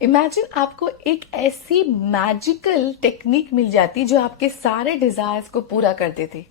Imagine आपको एक ऐसी मैजिकल टेक्निक मिल जाती जो आपके सारे डिजायर्स को पूरा कर देती.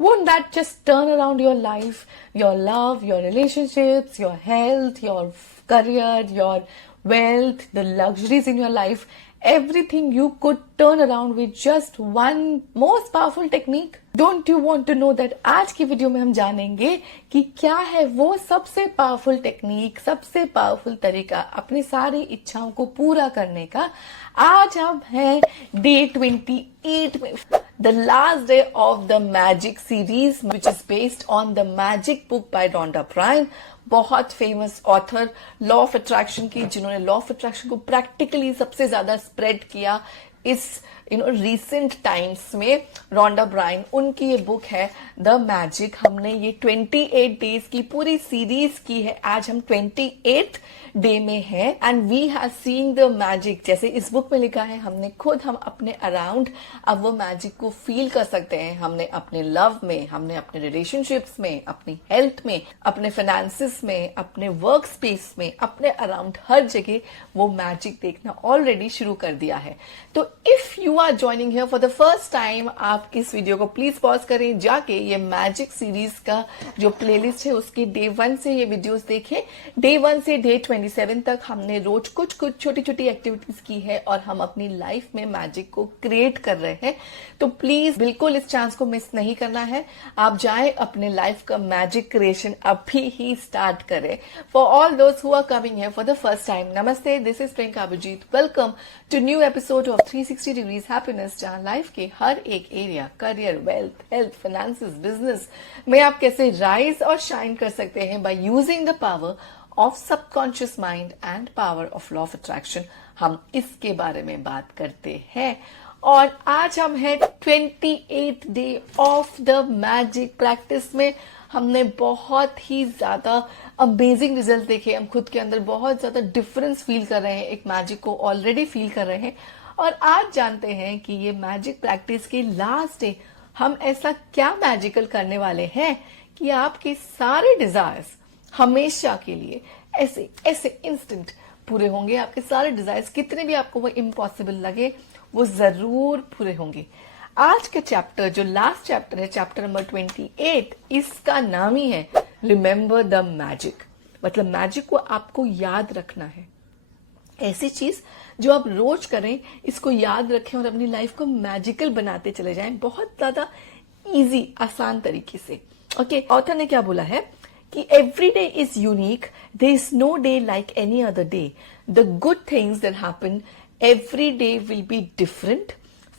Won't that just turn around your life, your love, your relationships, your health, your career, your wealth, the luxuries in your life, everything you could turn around with just one most powerful technique? Don't you want to know that? आज की video में हम जानेंगे कि क्या है वो सबसे पावरफुल टेक्निक, सबसे पावरफुल तरीका अपनी सारी इच्छाओं को पूरा करने का. आज हम हैं डे 28 में, the last day of the magic series which is based on the magic book by Rhonda Byrne. बहुत famous author law of attraction की, जिन्होंने लॉ ऑफ अट्रैक्शन को प्रैक्टिकली सबसे ज्यादा स्प्रेड किया इस रिसेंट टाइम्स में. रोंडा ब्रायन, उनकी ये बुक है द मैजिक. हमने ये 28 डेज की पूरी सीरीज की है. आज हम 28th डे में है and we have seen the magic. जैसे इस बुक में लिखा है, हम अपने अराउंड अब वो मैजिक को फील कर सकते हैं. हमने अपने लव में, हमने अपने रिलेशनशिप्स में, अपनी हेल्थ में, अपने फाइनेंसिस में, अपने वर्क स्पेस में, अपने अराउंड हर जगह वो मैजिक देखना ऑलरेडी शुरू कर दिया है. तो if you are joining here for the first time, आप इस वीडियो को प्लीज पॉज करें, जाके ये मैजिक सीरीज का जो प्लेलिस्ट है उसके डे 1 से ये वीडियोस देखें. डे 1 से डे 27 तक हमने रोज कुछ छोटी छोटी एक्टिविटीज की है और हम अपनी लाइफ में मैजिक को क्रिएट कर रहे हैं. तो प्लीज बिल्कुल इस चांस को मिस नहीं करना है. आप जाए अपने लाइफ का मैजिक क्रिएशन अभी ही स्टार्ट करें. For all those who are coming here for the first time, नमस्ते, this is Priyanka Abhijeet. Welcome to new episode of 360 degrees happiness, जहां लाइफ के हर एक area, career, wealth, health, finances, business में आप कैसे राइज और शाइन कर सकते हैं by using the power of subconscious mind and power of law of attraction. हम इसके बारे में बात करते हैं और आज हम हैं 28th day of the magic practice में. हमने बहुत ही ज्यादा अमेजिंग रिजल्ट देखे. हम खुद के अंदर बहुत ज्यादा डिफरेंस फील कर रहे हैं, एक मैजिक को ऑलरेडी फील कर रहे हैं. और आज जानते हैं कि ये मैजिक प्रैक्टिस के लास्ट डे हम ऐसा क्या मैजिकल करने वाले हैं कि आपके सारे डिजायर्स हमेशा के लिए ऐसे ऐसे इंस्टेंट पूरे होंगे. आपके सारे डिजायर्स, कितने भी आपको वो इम्पॉसिबल लगे, वो जरूर पूरे होंगे. आज का चैप्टर, जो लास्ट चैप्टर है, चैप्टर नंबर 28, इसका नाम ही है रिमेंबर द मैजिक. मतलब मैजिक को आपको याद रखना है. ऐसी चीज जो आप रोज करें, इसको याद रखें और अपनी लाइफ को मैजिकल बनाते चले जाएं, बहुत ज्यादा इजी, आसान तरीके से. ओके, ऑथर ने क्या बोला है कि every day is unique, there is no day like any other day. The good things that happen every day will be different,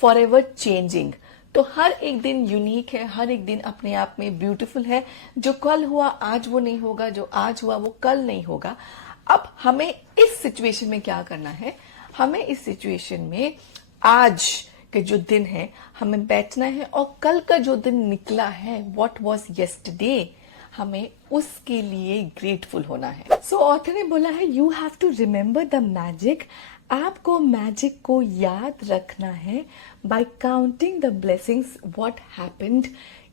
forever changing. तो हर एक दिन यूनिक है, हर एक दिन अपने आप में ब्यूटीफुल है. जो कल हुआ आज वो नहीं होगा, जो आज हुआ वो कल नहीं होगा. अब हमें इस सिचुएशन में क्या करना है? हमें इस सिचुएशन में आज के जो दिन है, हमें बैठना है और कल का जो दिन निकला है, व्हाट वाज यस्टरडे, हमें उसके लिए ग्रेटफुल होना है. सो ऑथर ने बोला है, you have to remember the magic. आपको मैजिक को याद रखना है by counting the blessings what happened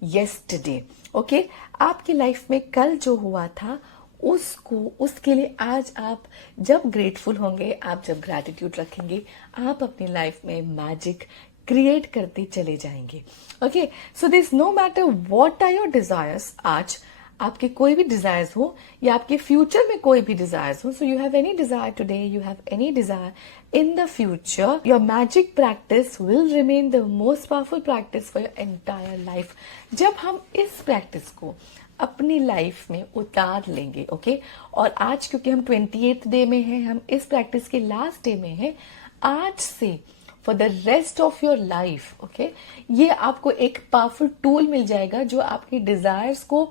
yesterday. Okay, आपकी लाइफ में कल जो हुआ था उसके लिए आज आप जब ग्रेटफुल होंगे, आप जब ग्रैटिट्यूड रखेंगे, आप अपनी लाइफ में मैजिक क्रिएट करते चले जाएंगे. Okay, so this no matter what are your desires. आज आपके कोई भी डिजायर्स हो या आपके फ्यूचर में कोई भी डिजायर्स हो, so you have any desire today, you have any desire in the future, your magic practice will remain the most powerful practice for your entire life. जब हम इस प्रैक्टिस को अपनी लाइफ में उतार लेंगे, ओके, और आज क्योंकि हम 28th डे में हैं, हम इस प्रैक्टिस के लास्ट डे में हैं, आज से for the rest of your life, okay, ये आपको एक पावरफुल टूल मिल जाएगा जो आपके डिजायर्स को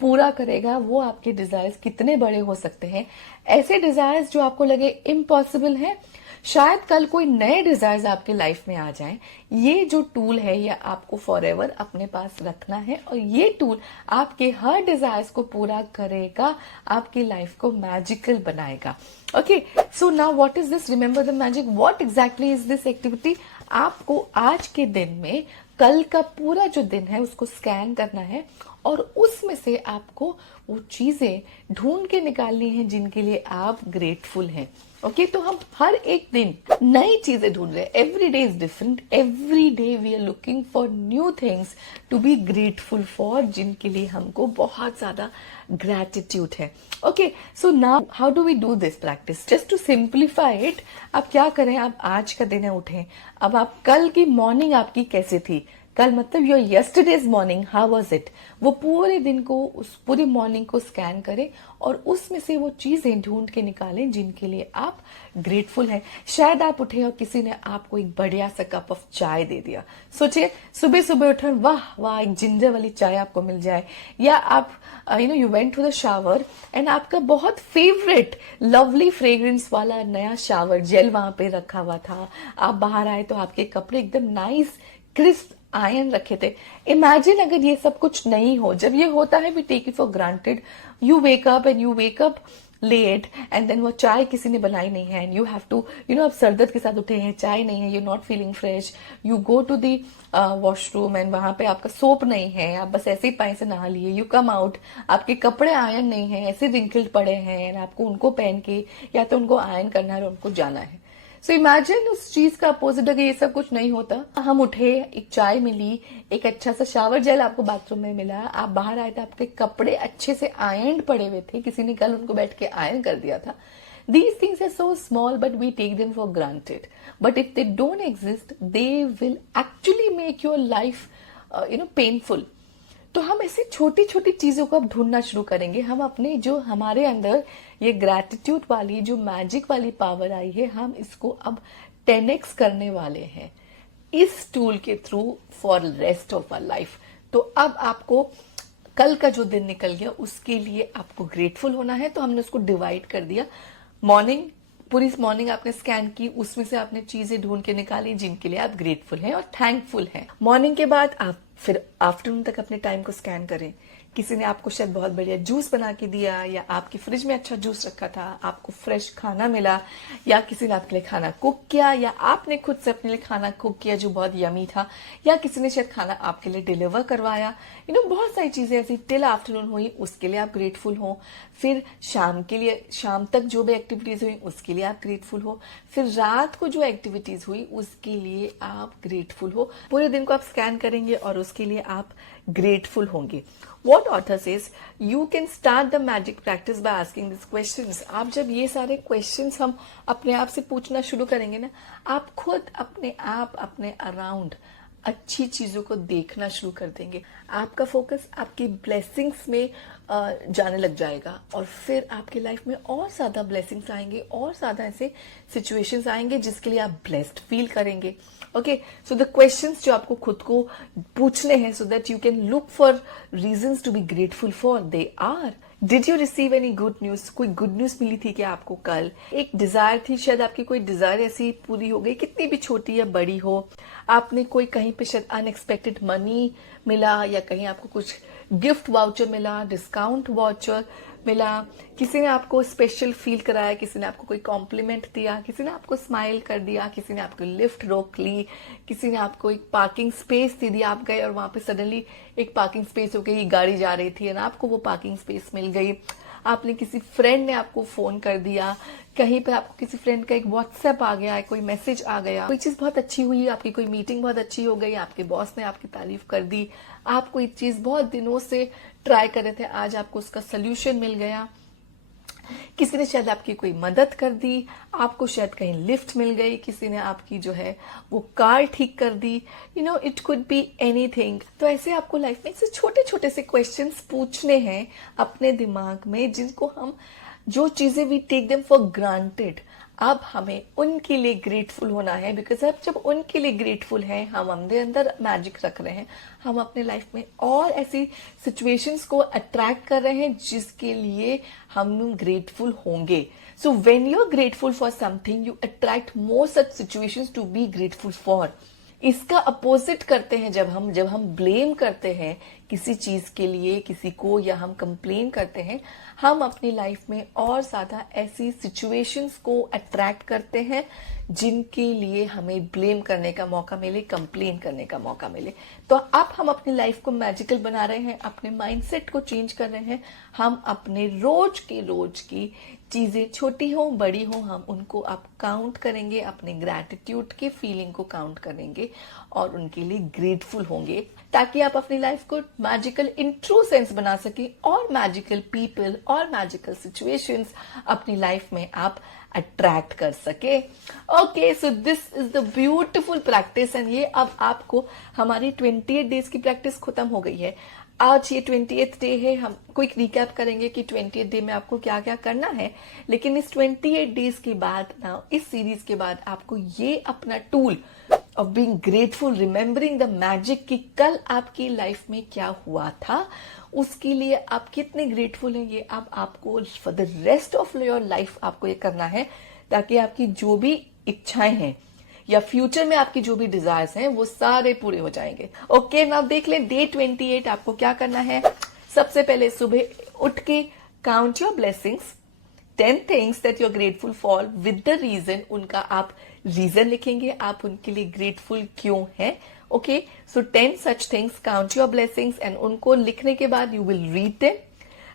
पूरा करेगा. वो आपके डिजायर्स कितने बड़े हो सकते हैं, ऐसे डिजायर्स जो आपको लगे इम्पॉसिबल है, शायद कल कोई नए डिजायर्स आपके लाइफ में आ जाएं. ये जो टूल है ये आपको फॉरएवर अपने पास रखना है और ये टूल आपके हर डिजायर्स को पूरा करेगा, आपकी लाइफ को मैजिकल बनाएगा. Okay, so now what is this remember the magic, what exactly is this activity? आपको आज के दिन में कल का पूरा जो दिन है उसको स्कैन करना है और उसमें से आपको वो चीजें ढूंढ के निकालनी है जिनके लिए आप ग्रेटफुल हैं. ओके तो हम हर एक दिन नई चीजें ढूंढ रहे हैं. Every day is different. Every day we are looking for new things to be grateful for, जिनके लिए हमको बहुत ज्यादा ग्रैटिट्यूड है. Okay so now how do we do this practice? Just to simplify it, आप क्या करें, आप आज का दिन है उठें, अब आप कल की मॉर्निंग आपकी कैसे थी, कल मतलब your yesterday's morning how was it, वो पूरे दिन को, उस पूरी मॉर्निंग को स्कैन करें और उसमें से वो चीजें ढूंढ के निकालें जिनके लिए आप ग्रेटफुल हैं. शायद आप उठे और किसी ने आपको एक बढ़िया सा कप ऑफ चाय दे दिया. सोचिए सुबह सुबह उठे, वाह वाह, एक जिंजर वाली चाय आपको मिल जाए, या आप you went to the shower and आपका बहुत फेवरेट लवली फ्रेग्रेंस वाला नया शावर जेल वहां पे रखा हुआ था. आप बाहर आए तो आपके कपड़े एकदम नाइस क्रिस्प आयन रखे थे. इमेजिन अगर ये सब कुछ नहीं हो. जब ये होता है we take it for granted. You wake up and you wake up late and then वो चाय किसी ने बनाई नहीं है एंड यू हैव टू आप सरदर्द के साथ उठे हैं, चाय नहीं है, you not feeling fresh, you go to the washroom and वहां पे आपका सोप नहीं है, आप बस ऐसे ही पानी से नहा लिए, यू कम आउट, आपके कपड़े आयरन नहीं है, ऐसे रिंकल्ड पड़े हैं एंड आपको उनको पहन के या तो उनको आयरन करना है और उनको जाना है. सो इमेजिन उस चीज का अपोजिट अगर ये सब कुछ नहीं होता. हम उठे, एक चाय मिली, एक अच्छा सा शावर जेल आपको बाथरूम में मिला, आप बाहर आए थे, आपके कपड़े अच्छे से आयरन पड़े हुए थे, किसी ने कल उनको बैठ के आयरन कर दिया था. These things are so small but we take them for granted. But if they don't exist, they will actually make your life painful. तो हम ऐसे छोटी छोटी चीजों को अब ढूंढना शुरू करेंगे. हम अपने जो हमारे अंदर ये ग्रैटिट्यूड वाली जो मैजिक वाली पावर आई है, हम इसको अब 10x करने वाले हैं इस टूल के through for rest of our life. तो अब आपको कल का जो दिन निकल गया उसके लिए आपको ग्रेटफुल होना है. तो हमने उसको डिवाइड कर दिया. मॉर्निंग, पूरी मॉर्निंग आपने स्कैन की, उसमें से आपने चीजें ढूंढ के निकाली जिनके लिए आप ग्रेटफुल हैं और थैंकफुल हैं. मॉर्निंग के बाद आप फिर आफ्टरनून तक अपने टाइम को स्कैन करें. किसी ने आपको शायद बहुत बढ़िया जूस बना के दिया, या आपकी फ्रिज में अच्छा जूस रखा था, आपको फ्रेश खाना मिला, या किसी ने आपके लिए खाना कुक किया, या आपने खुद से अपने लिए खाना कुक किया जो बहुत यमी था, या किसी ने शायद खाना आपके लिए डिलीवर करवाया. बहुत सारी चीजें ऐसी टिल आफ्टरनून हुई, उसके लिए आप ग्रेटफुल हो. फिर शाम के लिए, शाम तक जो भी एक्टिविटीज हुई उसके लिए आप ग्रेटफुल हो. फिर रात को जो एक्टिविटीज हुई उसके लिए आप ग्रेटफुल हो. पूरे दिन को आप स्कैन करेंगे और उसके लिए आप ग्रेटफुल होंगे. What author says, you can start the magic practice by asking these questions. आप जब ये सारे questions हम अपने आप से पूछना शुरू करेंगे ना, आप खुद अपने आप, अपने अराउंड अच्छी चीजों को देखना शुरू कर देंगे. आपका फोकस आपकी ब्लेसिंग्स में जाने लग जाएगा और फिर आपकी लाइफ में और ज्यादा ब्लेसिंग्स आएंगे, और ज्यादा ऐसे सिचुएशंस आएंगे जिसके लिए आप ब्लेस्ड फील करेंगे. ओके सो द क्वेश्चंस जो आपको खुद को पूछने हैं so that you can look for reasons to be grateful for, they are, did you receive any good news? कोई गुड न्यूज मिली थी क्या आपको कल? एक डिजायर थी, शायद आपकी कोई डिजायर ऐसी पूरी हो गई, कितनी भी छोटी या बड़ी हो. आपने कोई कहीं पे शायद अनएक्सपेक्टेड मनी मिला, या कहीं आपको कुछ गिफ्ट वाउचर मिला, डिस्काउंट वाउचर मिला, किसी ने आपको स्पेशल फील कराया, किसी ने आपको कोई कॉम्प्लीमेंट दिया, किसी ने आपको स्माइल कर दिया, किसी ने आपको लिफ्ट रोक ली, किसी ने आपको एक पार्किंग स्पेस दे दी. आप गए और वहां पे सडनली एक पार्किंग स्पेस हो गई, गाड़ी जा रही थी और आपको वो पार्किंग स्पेस मिल गई. आपने किसी फ्रेंड ने आपको फोन कर दिया, कहीं पर आपको किसी फ्रेंड का एक व्हाट्सएप आ गया, कोई मैसेज आ गया, कोई चीज बहुत अच्छी हुई, आपकी कोई मीटिंग बहुत अच्छी हो गई, आपके बॉस ने आपकी तारीफ कर दी, आप कोई चीज बहुत दिनों से ट्राई कर रहे थे, आज आपको उसका सोल्यूशन मिल गया. किसी ने शायद आपकी कोई मदद कर दी, आपको शायद कहीं लिफ्ट मिल गई, किसी ने आपकी जो है वो कार ठीक कर दी. It could be anything. तो ऐसे आपको लाइफ में ऐसे छोटे छोटे से क्वेश्चंस पूछने हैं अपने दिमाग में, जिनको हम, जो चीजें we take them for granted, अब हमें उनके लिए ग्रेटफुल होना है. बिकॉज अब जब उनके लिए ग्रेटफुल हैं, हम अपने अंदर मैजिक रख रहे हैं, हम अपने लाइफ में और ऐसी सिचुएशंस को अट्रैक्ट कर रहे हैं जिसके लिए हम ग्रेटफुल होंगे. So when you are grateful for something, you attract more such situations to be grateful for. इसका अपोजिट करते हैं जब हम ब्लेम करते हैं किसी चीज के लिए किसी को, या हम कंप्लेन करते हैं, हम अपनी लाइफ में और ज्यादा ऐसी सिचुएशंस को अट्रैक्ट करते हैं जिनके लिए हमें ब्लेम करने का मौका मिले, कंप्लेन करने का मौका मिले. तो अब हम अपनी लाइफ को मैजिकल बना रहे हैं, अपने माइंडसेट को चेंज कर रहे हैं. हम अपने रोज की चीजें छोटी हो बड़ी हो, हम उनको आप काउंट करेंगे, अपने ग्रैटिट्यूड की फीलिंग को काउंट करेंगे और उनके लिए ग्रेटफुल होंगे, ताकि आप अपनी लाइफ को मैजिकल इन ट्रू सेंस बना सके और मैजिकल पीपल और मैजिकल सिचुएशंस अपनी लाइफ में आप अट्रैक्ट कर सके। Okay, so this is the beautiful practice and ये अब आपको, हमारी 28 डेज की प्रैक्टिस खत्म हो गई है। आज ये 28th डे है। हम क्विक रिकैप करेंगे कि 28th डे में आपको क्या क्या करना है, लेकिन इस 28 डेज के बाद ना, इस सीरीज के बाद आपको ये अपना tool of being grateful, remembering the magic कि कल आपकी लाइफ में क्या हुआ था, उसके लिए आप कितने ग्रेटफुल हैं, ये अब आपको for the rest of your life आपको ये करना है, ताकि आपकी जो भी इच्छाएं हैं या फ्यूचर में आपकी जो भी डिजायर्स हैं वो सारे पूरे हो जाएंगे। ओके, नाउ देख लें डे 28 आपको क्या करना है। सबसे पहले सुबह उठ के count your blessings, 10 things that you are grateful for with the reason. उनका आप रीजन लिखेंगे, आप उनके लिए ग्रेटफुल क्यों हैं। Okay, so 10 such things, count your blessings, and उनको लिखने के बाद you will read them,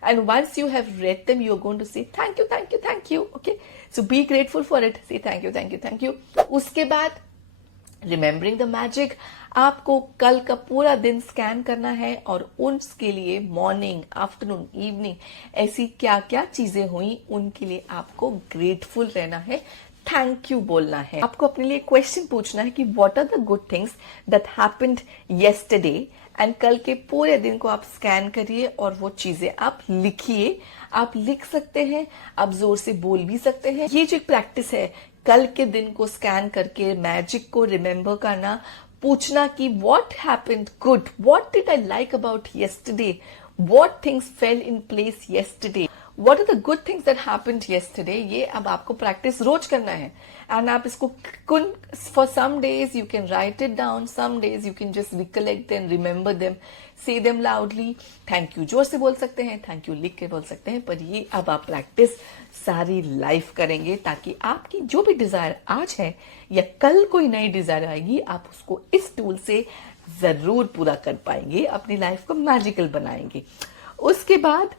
and once you have read them you are going to say thank you, thank you, thank you. Okay, so be grateful for it, say thank you, thank you, thank you. उसके बाद remembering the magic, आपको कल का पूरा दिन scan करना है और उसके लिए मॉर्निंग, आफ्टरनून, इवनिंग ऐसी क्या क्या चीजें हुई उनके लिए आपको ग्रेटफुल रहना है, थैंक यू बोलना है। आपको अपने लिए क्वेश्चन पूछना है कि what are the good things that happened yesterday, and कल के पूरे दिन को आप स्कैन करिए और वो चीजें आप लिखिए। आप लिख सकते हैं, आप जोर से बोल भी सकते हैं। ये जो प्रैक्टिस है, कल के दिन को स्कैन करके मैजिक को रिमेम्बर करना, पूछना कि what happened good, what did I like about yesterday, what things fell in place yesterday, what are the good things that happened yesterday. ये अब आपको प्रैक्टिस रोज करना है। एंड आप इसको for some days you can write it down, some days you can just recollect them, remember them, say them loudly. Thank you जोर से बोल सकते हैं, थैंक यू लिख के बोल सकते हैं, पर ये अब आप प्रैक्टिस सारी लाइफ करेंगे, ताकि आपकी जो भी डिजायर आज है या कल कोई नई डिजायर आएगी, आप उसको इस टूल से जरूर पूरा कर पाएंगे, अपनी लाइफ को मैजिकल बनाएंगे। उसके बाद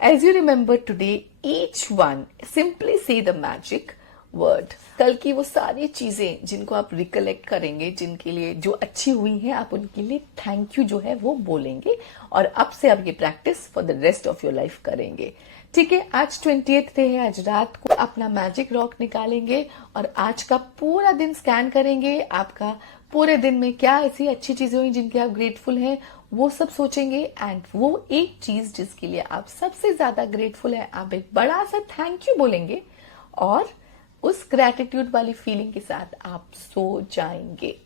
as you remember today, each one simply say the magic word. कल की वो सारी चीजें जिनको आप रिकलेक्ट करेंगे, जिनके लिए जो अच्छी हुई हैं, आप उनके लिए थैंक यू जो है वो बोलेंगे, और अब से आप ये practice for the rest of your life करेंगे। ठीक है, आज 28th डे है। आज रात को अपना मैजिक रॉक निकालेंगे और आज का पूरा दिन स्कैन करेंगे। आपका पूरे दिन में क्या ऐसी अच्छी चीजें हुई जिनके आप ग्रेटफुल हैं, वो सब सोचेंगे, एंड वो एक चीज जिसके लिए आप सबसे ज्यादा ग्रेटफुल है, आप एक बड़ा सा थैंक यू बोलेंगे और उस ग्रैटिट्यूड वाली फीलिंग के साथ आप सो जाएंगे।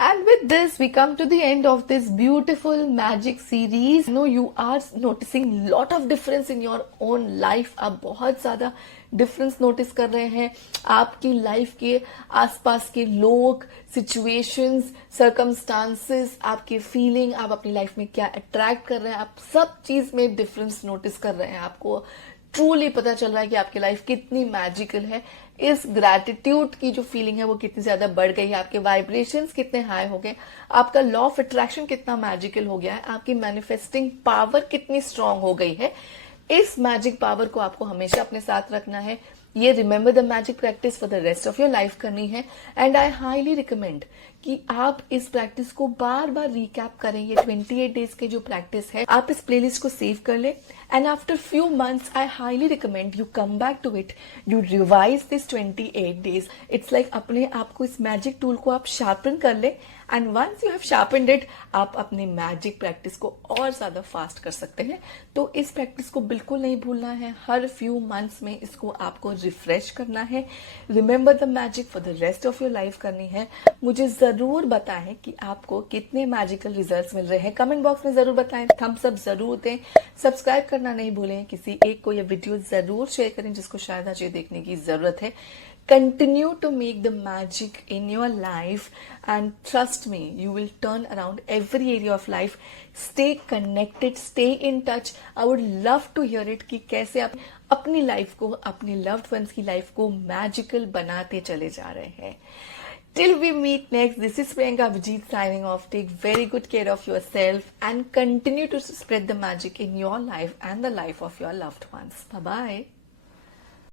And with this, we come to the end of this beautiful magic series. I know you are noticing lot of difference in your own life. आप बहुत ज़्यादा डिफरेंस नोटिस कर रहे हैं। आपकी लाइफ के आसपास के लोग, सिचुएशंस, सर्कमस्टांसेस, आपके फीलिंग, आप अपनी लाइफ में क्या अट्रैक्ट कर रहे हैं, आप सब चीज में डिफरेंस नोटिस कर रहे हैं। आपको ट्रूली पता चल रहा है कि आपकी लाइफ कितनी मैजिकल है। इस ग्रैटिट्यूड की जो फीलिंग है वो कितनी ज्यादा बढ़ गई है, आपके वाइब्रेशंस कितने हाई हो गए, आपका लॉ ऑफ अट्रैक्शन कितना मैजिकल हो गया है, आपकी मैनिफेस्टिंग पावर कितनी स्ट्रांग हो गई है। इस मैजिक पावर को आपको हमेशा अपने साथ रखना है। ये remember the magic practice for the rest of your life करनी है। एंड आई हाईली रिकमेंड कि आप इस प्रैक्टिस को बार बार रिकैप करें। ये 28 डेज के जो प्रैक्टिस है, आप इस प्लेलिस्ट को सेव कर ले, and after few months I highly recommend you come back to it, you revise this 28 days. It's like अपने आप को, इस मैजिक टूल को आप शार्पन कर ले, and once you have sharpened it, आप अपने मैजिक प्रैक्टिस को और ज्यादा फास्ट कर सकते हैं। तो इस प्रैक्टिस को बिल्कुल नहीं भूलना है। हर फ्यू मंथ्स में इसको आपको रिफ्रेश करना है। Remember the magic for the rest of your life करनी है। मुझे जरूर बताएं कि आपको कितने मैजिकल रिजल्ट्स मिल रहे हैं। कमेंट बॉक्स में जरूर बताएं, थम्स अप जरूर दें, सब्सक्राइब करना नहीं भूलें। किसी एक को ये वीडियो जरूर शेयर करें जिसको शायद आज ये देखने की जरूरत है। Continue to make the magic in your life, and trust me, you will turn around every area of life. Stay connected, stay in touch. I would love to hear it कि कैसे आप अपनी लाइफ को, अपनी loved ones की life को magical बनाते चले जा रहे हैं। Till we meet next, this is Priyanka Abhijit signing off. Take very good care of yourself and continue to spread the magic in your life and the life of your loved ones. Bye bye.